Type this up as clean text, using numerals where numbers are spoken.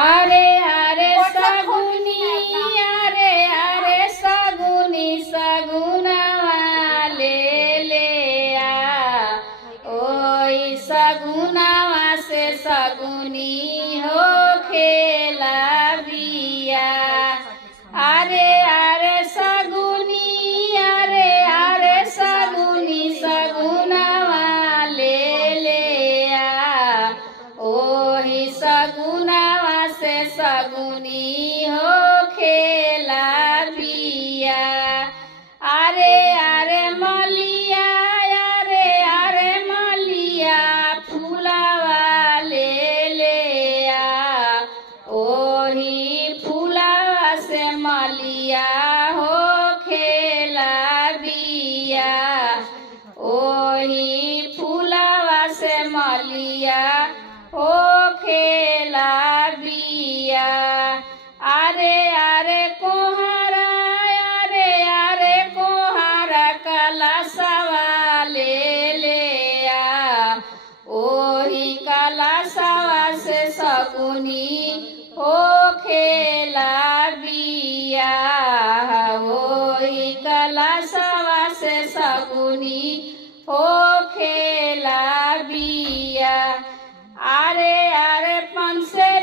अरे अरे सगुनी अरे अरे सगुनी सगुनवा ले आ ओई सगुनवा से सगुनी हो खेला बिया। अरे अरे सगुनी अरे सगुनी सगुनवा ले आ ओही सगुनवा से सगुनी हो खेला बिया। अरे अरे मलिया अरे मलिया फूलवा ले आ ओही फूलवा से मलिया हो खेला बिया। ओही फूलवा से मलिया ओ खेला बिया। अरे अरे कोहरा अरे कोहरा कलशवा ले आ ओही कलशवा से सगुनी ओ खेला बिया। ओही कलशवा से सगुनी ओ